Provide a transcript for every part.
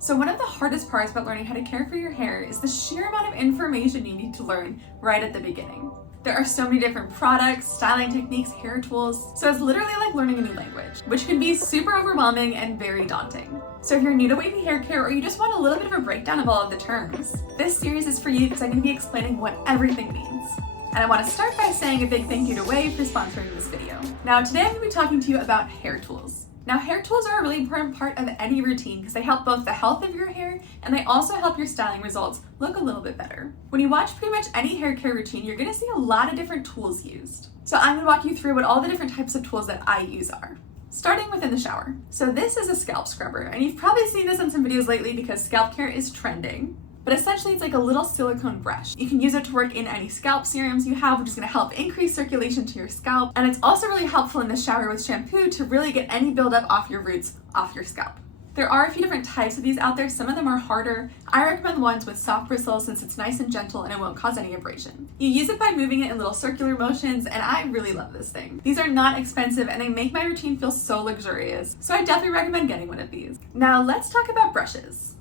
So one of the hardest parts about learning how to care for your hair is the sheer amount of information you need to learn right at the beginning. There are so many different products, styling techniques, hair tools, so it's literally like learning a new language, which can be super overwhelming and very daunting. So if you're new to wavy hair care or you just want a little bit of a breakdown of all of the terms, this series is for you because I'm going to be explaining what everything means. And I want to start by saying a big thank you to Wavy for sponsoring this video. Now today I'm going to be talking to you about hair tools. Now hair tools are a really important part of any routine because they help both the health of your hair and they also help your styling results look a little bit better. When you watch pretty much any hair care routine, you're going to see a lot of different tools used. So I'm going to walk you through what all the different types of tools that I use are. Starting within the shower. So this is a scalp scrubber, and you've probably seen this in some videos lately because scalp care is trending. But essentially it's like a little silicone brush. You can use it to work in any scalp serums you have, which is going to help increase circulation to your scalp. And it's also really helpful in the shower with shampoo to really get any buildup off your roots off your scalp. There are a few different types of these out there. Some of them are harder. I recommend the ones with soft bristles since it's nice and gentle and it won't cause any abrasion. You use it by moving it in little circular motions, and I really love this thing. These are not expensive and they make my routine feel so luxurious. So I definitely recommend getting one of these. Now let's talk about brushes.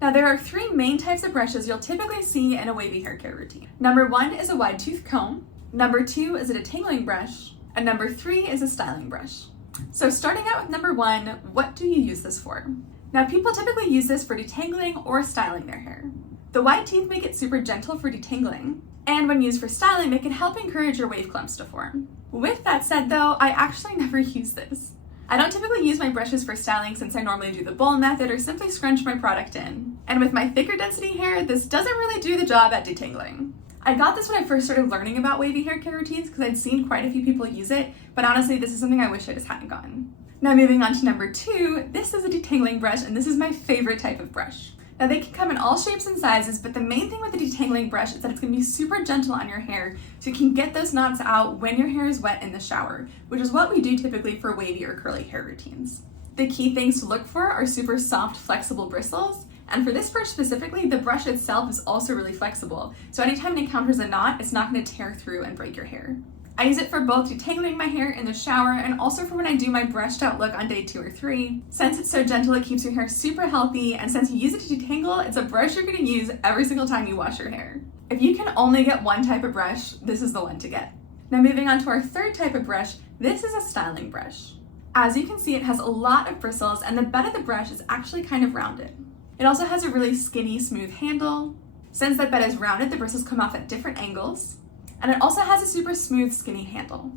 Now there are three main types of brushes you'll typically see in a wavy hair care routine. Number one is a wide tooth comb, number two is a detangling brush, and number three is a styling brush. So starting out with number one, what do you use this for? Now people typically use this for detangling or styling their hair. The wide teeth make it super gentle for detangling, and when used for styling, they can help encourage your wave clumps to form. With that said though, I actually never use this. I don't typically use my brushes for styling since I normally do the bowl method or simply scrunch my product in. And with my thicker density hair, this doesn't really do the job at detangling. I got this when I first started learning about wavy hair care routines because I'd seen quite a few people use it, but honestly, this is something I wish I just hadn't gotten. Now moving on to number two, this is a detangling brush and this is my favorite type of brush. Now they can come in all shapes and sizes, but the main thing with the detangling brush is that it's going to be super gentle on your hair so you can get those knots out when your hair is wet in the shower, which is what we do typically for wavy or curly hair routines. The key things to look for are super soft, flexible bristles, and for this brush specifically, the brush itself is also really flexible, so anytime it encounters a knot, it's not going to tear through and break your hair. I use it for both detangling my hair in the shower and also for when I do my brushed out look on day 2 or 3. Since it's so gentle, it keeps your hair super healthy, and since you use it to detangle, it's a brush you're going to use every single time you wash your hair. If you can only get one type of brush, this is the one to get. Now moving on to our third type of brush, this is a styling brush. As you can see, it has a lot of bristles and the bed of the brush is actually kind of rounded. It also has a really skinny, smooth handle. Since that bed is rounded, the bristles come off at different angles. And it also has a super smooth, skinny handle.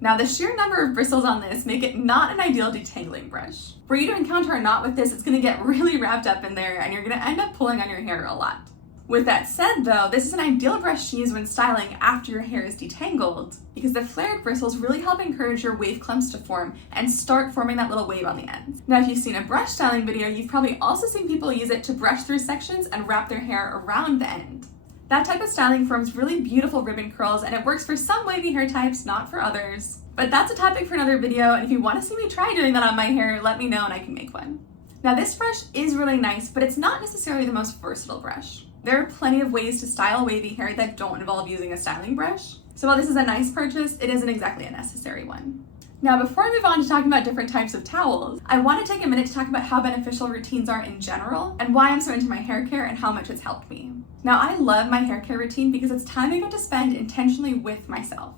Now the sheer number of bristles on this make it not an ideal detangling brush. For you to encounter a knot with this, it's going to get really wrapped up in there and you're going to end up pulling on your hair a lot. With that said though, this is an ideal brush to use when styling after your hair is detangled because the flared bristles really help encourage your wave clumps to form and start forming that little wave on the end. Now if you've seen a brush styling video, you've probably also seen people use it to brush through sections and wrap their hair around the end. That type of styling forms really beautiful ribbon curls and it works for some wavy hair types, not for others. But that's a topic for another video, and if you want to see me try doing that on my hair, let me know and I can make one. Now this brush is really nice, but it's not necessarily the most versatile brush. There are plenty of ways to style wavy hair that don't involve using a styling brush. So while this is a nice purchase, it isn't exactly a necessary one. Now before I move on to talking about different types of towels, I want to take a minute to talk about how beneficial routines are in general and why I'm so into my hair care and how much it's helped me. Now I love my hair care routine because it's time I get to spend intentionally with myself.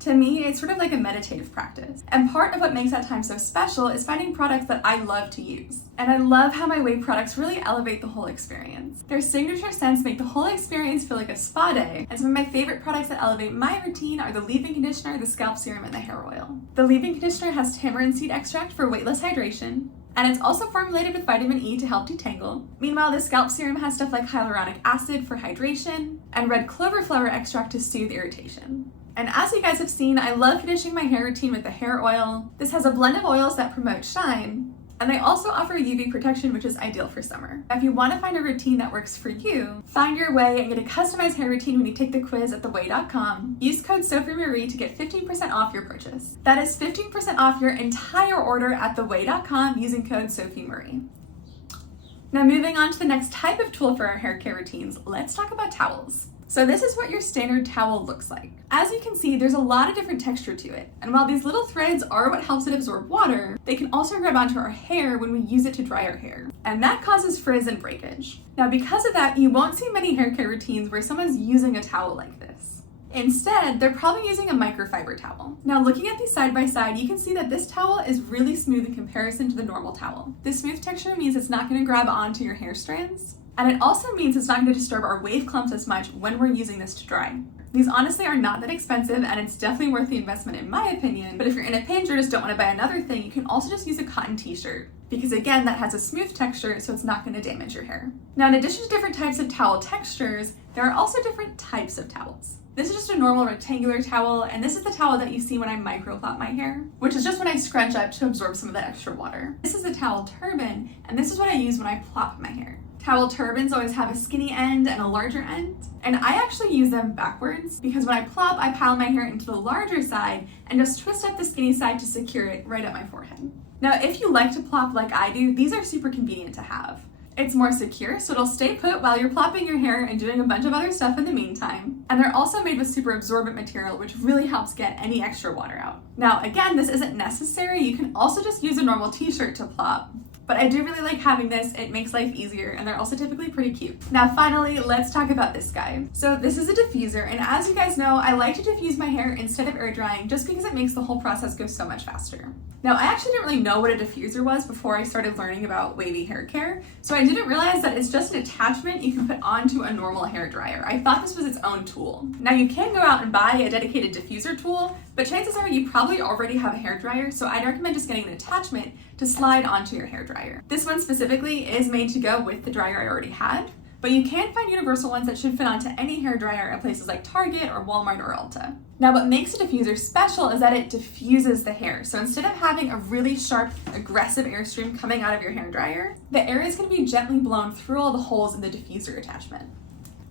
To me, it's sort of like a meditative practice. And part of what makes that time so special is finding products that I love to use. And I love how my Wave products really elevate the whole experience. Their signature scents make the whole experience feel like a spa day. And some of my favorite products that elevate my routine are the leave-in conditioner, the scalp serum, and the hair oil. The leave-in conditioner has tamarind seed extract for weightless hydration. And it's also formulated with vitamin E to help detangle. Meanwhile, the scalp serum has stuff like hyaluronic acid for hydration and red clover flower extract to soothe irritation. And as you guys have seen, I love finishing my hair routine with the hair oil. This has a blend of oils that promote shine, and they also offer UV protection, which is ideal for summer. If you want to find a routine that works for you, find your way and get a customized hair routine when you take the quiz at OUAI.com. Use code SophieMarie to get 15% off your purchase. That is 15% off your entire order at OUAI.com using code SophieMarie. Now moving on to the next type of tool for our hair care routines, let's talk about towels. So this is what your standard towel looks like. As you can see, there's a lot of different texture to it. And while these little threads are what helps it absorb water, they can also grab onto our hair when we use it to dry our hair. And that causes frizz and breakage. Now, because of that, you won't see many hair care routines where someone's using a towel like this. Instead, they're probably using a microfiber towel. Now, looking at these side by side, you can see that this towel is really smooth in comparison to the normal towel. This smooth texture means it's not going to grab onto your hair strands. And it also means it's not going to disturb our wave clumps as much when we're using this to dry. These honestly are not that expensive, and it's definitely worth the investment in my opinion, but if you're in a pinch or just don't want to buy another thing, you can also just use a cotton t-shirt, because again, that has a smooth texture, so it's not going to damage your hair. Now, in addition to different types of towel textures, there are also different types of towels. This is just a normal rectangular towel, and this is the towel that you see when I microclop my hair, which is just when I scrunch up to absorb some of that extra water. This is a towel turban, and this is what I use when I plop my hair. Towel turbans always have a skinny end and a larger end, and I actually use them backwards because when I plop, I pile my hair into the larger side and just twist up the skinny side to secure it right at my forehead. Now, if you like to plop like I do, these are super convenient to have. It's more secure, so it'll stay put while you're plopping your hair and doing a bunch of other stuff in the meantime. And they're also made with super absorbent material, which really helps get any extra water out. Now, again, this isn't necessary. You can also just use a normal t-shirt to plop. But I do really like having this. It makes life easier, and they're also typically pretty cute. Now, finally, let's talk about this guy. So this is a diffuser, and as you guys know, I like to diffuse my hair instead of air drying just because it makes the whole process go so much faster. Now, I actually didn't really know what a diffuser was before I started learning about Wavy hair care, so I didn't realize that it's just an attachment you can put onto a normal hair dryer. I thought this was its own tool. Now, you can go out and buy a dedicated diffuser tool, but chances are you probably already have a hair dryer, so I'd recommend just getting an attachment to slide onto your hair dryer. This one specifically is made to go with the dryer I already had, but you can find universal ones that should fit onto any hair dryer at places like Target or Walmart or Ulta. Now, what makes a diffuser special is that it diffuses the hair. So instead of having a really sharp, aggressive airstream coming out of your hair dryer, the air is going to be gently blown through all the holes in the diffuser attachment.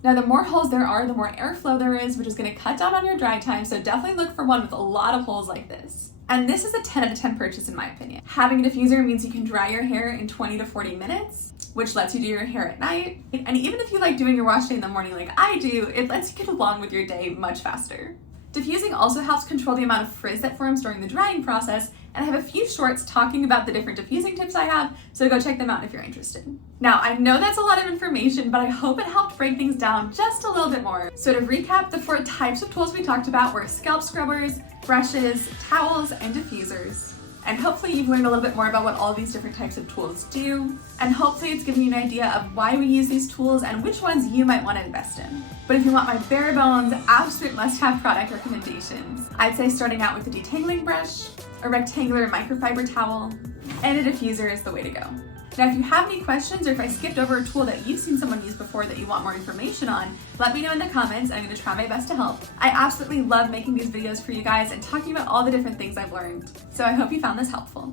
Now, the more holes there are, the more airflow there is, which is going to cut down on your dry time, so definitely look for one with a lot of holes like this. And this is a 10 out of 10 purchase in my opinion. Having a diffuser means you can dry your hair in 20 to 40 minutes, which lets you do your hair at night. And even if you like doing your wash day in the morning like I do, it lets you get along with your day much faster. Diffusing also helps control the amount of frizz that forms during the drying process, and I have a few shorts talking about the different diffusing tips I have, so go check them out if you're interested. Now, I know that's a lot of information, but I hope it helped break things down just a little bit more. So to recap, the 4 types of tools we talked about were scalp scrubbers, brushes, towels, and diffusers. And hopefully you've learned a little bit more about what all these different types of tools do. And hopefully it's given you an idea of why we use these tools and which ones you might want to invest in. But if you want my bare bones, absolute must-have product recommendations, I'd say starting out with a detangling brush, a rectangular microfiber towel, and a diffuser is the way to go. Now, if you have any questions or if I skipped over a tool that you've seen someone use before that you want more information on, let me know in the comments. I'm going to try my best to help. I absolutely love making these videos for you guys and talking about all the different things I've learned. So I hope you found this helpful.